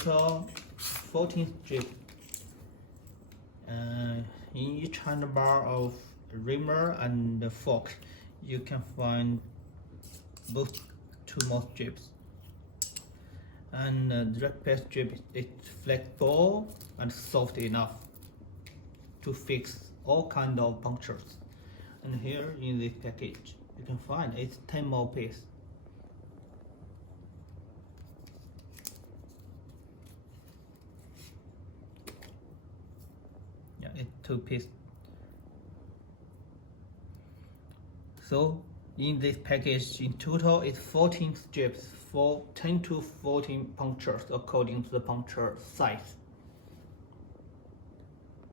total 14 strips. In each handlebar of reamer and fork, you can find both 2 more strips. And the reXpair strip is flexible and soft enough to fix all kind of punctures. And here in this package, you can find it's 10 more pieces. Yeah, it's 2 pieces. So in this package, in total, it's 14 strips for 10 to 14 punctures according to the puncture size.